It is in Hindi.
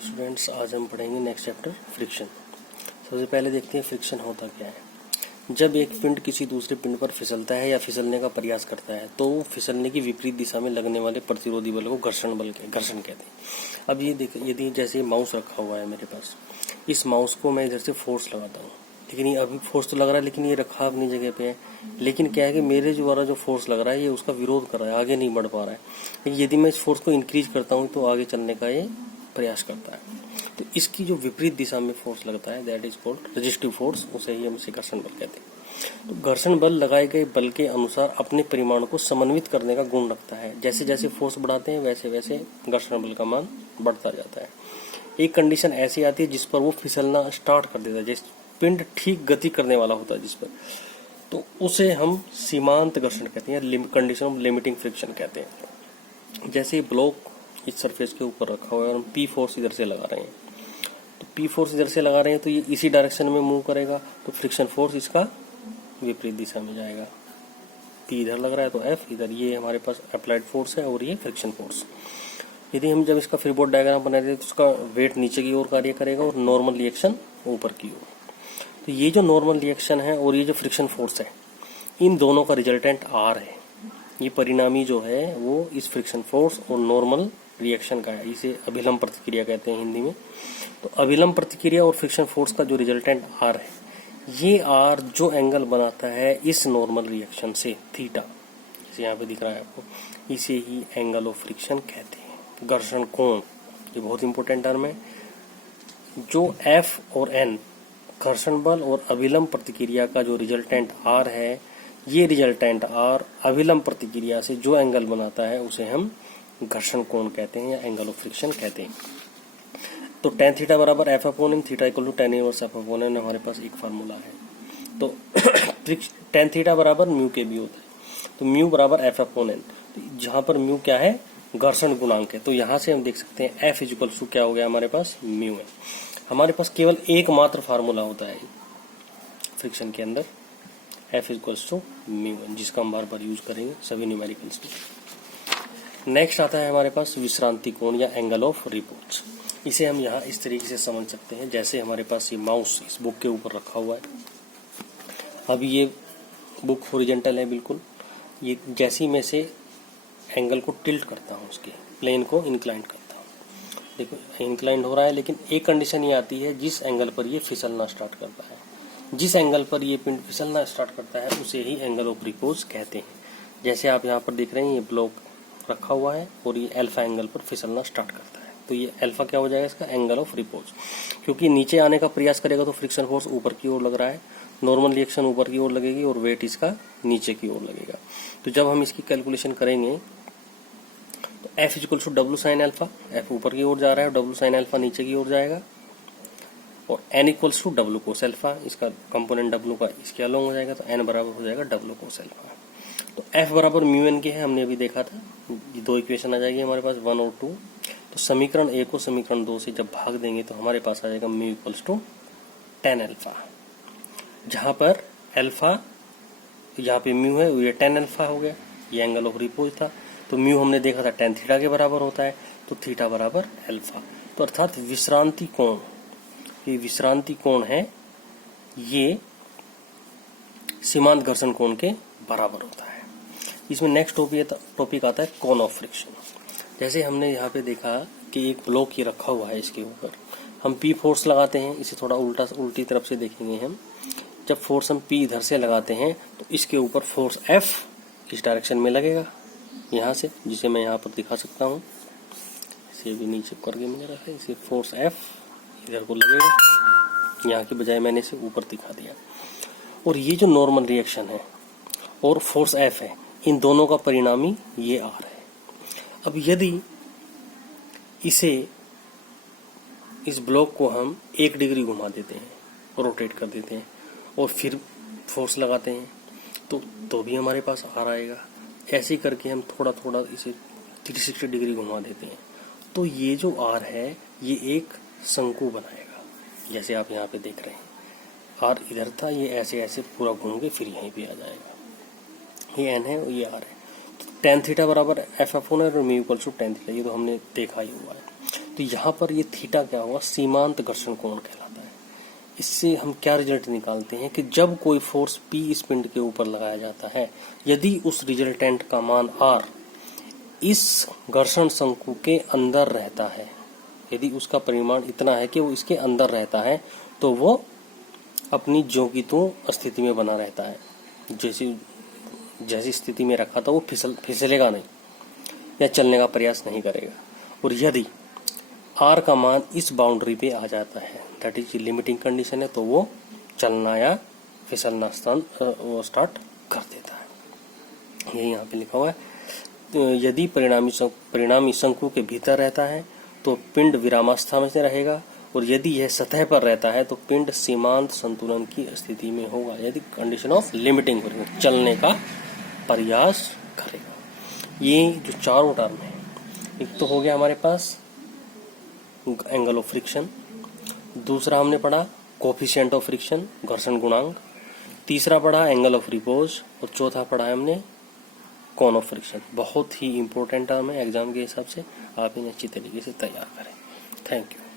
स्टूडेंट्स, आज हम पढ़ेंगे नेक्स्ट चैप्टर फ्रिक्शन। सबसे पहले देखते हैं फ्रिक्शन होता क्या है। जब एक पिंड किसी दूसरे पिंड पर फिसलता है या फिसलने का प्रयास करता है तो फिसलने की विपरीत दिशा में लगने वाले प्रतिरोधी बल को घर्षण कहते हैं। अब ये देख, यदि जैसे माउस रखा हुआ है मेरे पास, इस माउस को मैं इधर से फोर्स लगाता हूँ, लेकिन ये अभी फोर्स तो लग रहा है लेकिन ये रखा अपनी जगह पे है। लेकिन क्या है कि मेरे द्वारा जो फोर्स लग रहा है ये उसका विरोध कर रहा है, आगे नहीं बढ़ पा रहा है। लेकिन यदि मैं इस फोर्स को इंक्रीज करता हूँ तो आगे चलने का ये प्रयास करता है। तो इसकी जो विपरीत दिशा में फोर्स लगता है that is called resistive force, उसे ही हम इसे घर्षण बल कहते हैं। तो घर्षण बल लगाए गए बल के अनुसार अपने परिमाण को समन्वित करने का गुण रखता है। जैसे जैसे फोर्स बढ़ाते हैं वैसे वैसे घर्षण बल का मान बढ़ता जाता है। एक कंडीशन ऐसी आती है जिस पर वो फिसलना स्टार्ट कर देता है, जैसे पिंड ठीक गति करने वाला होता है जिस पर, तो उसे हम सीमांत घर्षण कहते हैं, कंडीशन ऑफ लिमिटिंग फ्रिक्शन कहते हैं। जैसे ब्लॉक इस सरफेस के ऊपर रखा हुआ है और हम पी फोर्स इधर से लगा रहे हैं, तो पी फोर्स इधर से लगा रहे हैं तो ये इसी डायरेक्शन में मूव करेगा, तो फ्रिक्शन फोर्स इसका विपरीत दिशा में जाएगा। पी इधर लग रहा है तो एफ इधर, ये हमारे पास अप्लाइड फोर्स है और ये फ्रिक्शन फोर्स। यदि हम जब इसका फ्री बॉडी डायग्राम बनाते तो उसका वेट नीचे की ओर कार्य करेगा और नॉर्मल रिएक्शन ऊपर की ओर। तो ये जो नॉर्मल रिएक्शन है और ये जो फ्रिक्शन फोर्स है, इन दोनों का रिजल्टेंट आर है। ये परिणामी जो है वो इस फ्रिक्शन फोर्स और नॉर्मल रिएक्शन का है, इसे अभिलंब प्रतिक्रिया कहते हैं हिंदी में। तो अभिलंब प्रतिक्रिया और फ्रिक्शन फोर्स का जो रिजल्टेंट आर है, ये आर जो एंगल बनाता है इस नॉर्मल रिएक्शन से थीटा, जैसे यहाँ पे दिख रहा है आपको, इसे ही एंगल ऑफ फ्रिक्शन कहते हैं, घर्षण कोण। ये बहुत इंपॉर्टेंट टर्म है। जो एफ और एन घर्षण बल और अभिलंब प्रतिक्रिया का जो रिजल्टेंट आर है, ये रिजल्टेंट आर अभिलंब प्रतिक्रिया से जो एंगल बनाता है उसे हम घर्षण कोण कहते हैं या एंगल ऑफ फ्रिक्शन कहते हैं। तो tan थीटा बराबर F upon N, theta equal to tan inverse F upon N, हमारे पास एक फार्मूला है। तो tan थीटा बराबर म्यू के बी होता है, तो म्यू बराबर एफ अपॉन एन, जहां पर म्यू क्या है, घर्षण गुणांक है। तो यहां से हम देख सकते हैं एफ इज इक्वल टू क्या हो गया, हमारे पास म्यू है। हमारे पास केवल एकमात्र फार्मूला होता है फ्रिक्शन के अंदर, F is equal to mu, जिसका हम बार बार यूज करेंगे सभी न्यूमेरिकल्स में। नेक्स्ट आता है हमारे पास विश्रांति कोण या एंगल ऑफ रिपोज। इसे हम यहाँ इस तरीके से समझ सकते हैं, जैसे हमारे पास ये माउस इस बुक के ऊपर रखा हुआ है। अभी ये बुक हॉरिजॉन्टल है बिल्कुल, ये जैसी मैं से एंगल को टिल्ट करता हूँ, उसके प्लेन को इंक्लाइन करता हूँ, देखो इंक्लाइन हो रहा है। लेकिन एक कंडीशन ये आती है, जिस एंगल पर ये फिसलना स्टार्ट करता है, जिस एंगल पर ये पिंड फिसलना स्टार्ट करता है उसे ही एंगल ऑफ रिपोज कहते हैं। जैसे आप यहाँ पर देख रहे हैं, ये ब्लॉक रखा हुआ है और ये अल्फा एंगल पर फिसलना स्टार्ट करता है, तो ये अल्फा क्या हो जाएगा, इसका एंगल ऑफ रिपोज। क्योंकि नीचे आने का प्रयास करेगा तो फ्रिक्शन फोर्स ऊपर की ओर लग रहा है, नॉर्मल रिएक्शन ऊपर की ओर लगेगी और वेट इसका नीचे की ओर लगेगा। तो जब हम इसकी कैलकुलेशन करेंगे तो F is equal to W sine alpha, F ऊपर की ओर जा रहा है, डब्ल्यू साइन अल्फा नीचे की ओर जाएगा, और N equals to W cos alpha, इसका कंपोनेंट डब्ल्यू का इसके अलॉन्ग हो जाएगा, तो एन बराबर हो जाएगा डब्ल्यू कोस अल्फा। तो एफ बराबर म्यू एन के है, हमने अभी देखा था। ये दो इक्वेशन आ जाएगी हमारे पास, 1 और 2। तो समीकरण 1 को समीकरण 2 से जब भाग देंगे तो हमारे पास आ जाएगा mu equals to tan alpha, जहां पर अल्फा यहाँ पे म्यू है, ये tan अल्फा हो गया, ये एंगल ऑफ रिपोज था। तो म्यू हमने देखा था tan थीटा के बराबर होता है, तो थीटा बराबर अल्फा। तो अर्थात विश्रांति कोण, ये विश्रांति कोण है, ये सीमांत घर्षण कोण के बराबर होता है। इसमें नेक्स्ट टॉपिक आता है कोण ऑफ फ्रिक्शन। जैसे हमने यहाँ पे देखा कि एक ब्लॉक ही रखा हुआ है, इसके ऊपर हम पी फोर्स लगाते हैं, इसे थोड़ा उल्टी तरफ से देखेंगे हम। जब फोर्स हम पी इधर से लगाते हैं तो इसके ऊपर फोर्स एफ इस डायरेक्शन में लगेगा यहाँ से, जिसे मैं यहाँ पर दिखा सकता हूँ, इसे भी नीचे करके मैंने रखा है, इसे फोर्स एफ इधर को लगेगा, यहाँ के बजाय मैंने इसे ऊपर दिखा दिया। और ये जो नॉर्मल रिएक्शन है और फोर्स एफ है, इन दोनों का परिणामी ये आर है। अब यदि इस ब्लॉक को हम 1 डिग्री घुमा देते हैं, रोटेट कर देते हैं और फिर फोर्स लगाते हैं तो भी हमारे पास आर आएगा। ऐसे करके हम थोड़ा थोड़ा इसे 360 डिग्री घुमा देते हैं, तो ये जो आर है ये एक शंकु बनाएगा, जैसे आप यहाँ पे देख रहे हैं। आर इधर था, ये ऐसे ऐसे पूरा घूम के फिर यहीं पे आ जाएगा, ये एन है और ये आर है। तो tan थीटा बराबर एफ अपॉन और mu equal to tan theta, ये तो हमने देखा ही हुआ है। तो यहाँ पर ये थीटा क्या होगा, सीमांत घर्षण कोण कहलाता है। इससे हम क्या रिजल्ट निकालते हैं कि जब कोई फोर्स P इस पिंड के ऊपर लगाया जाता है, यदि उस रिजल्टेंट का मान R इस घर्षण शंकु के अंदर रहता है, यदि उसका परिमाण इतना है कि वो इसके अंदर रहता है, तो वो अपनी ज्यों की त्यों स्थिति में बना रहता है। जैसी स्थिति में रखा था वो फिसलेगा नहीं या चलने का प्रयास नहीं करेगा। और यदि R का मान इस बाउंड्री पे आ जाता है, दैट इज लिमिटिंग कंडीशन है, तो वो चलना या फिसलना स्टार्ट कर देता है। ये यहाँ पे लिखा हुआ है। यदि परिणामी शंकु के भीतर रहता है तो पिंड विरामावस्था में रहेगा, और यदि यह सतह पर रहता है तो पिंड सीमांत संतुलन की स्थिति में होगा, यदि कंडीशन ऑफ लिमिटिंग चलने का प्रयास करेगा। ये जो चारों टर्म है, एक तो हो गया हमारे पास एंगल ऑफ फ्रिक्शन, दूसरा हमने पढ़ा कोफिशिएंट ऑफ फ्रिक्शन, घर्षण गुणांक, तीसरा पढ़ा एंगल ऑफ रिपोज, और चौथा पढ़ा है हमने कोन ऑफ फ्रिक्शन। बहुत ही इंपॉर्टेंट टर्म है एग्जाम के हिसाब से, आप इन्हें अच्छी तरीके से तैयार करें। Thank you.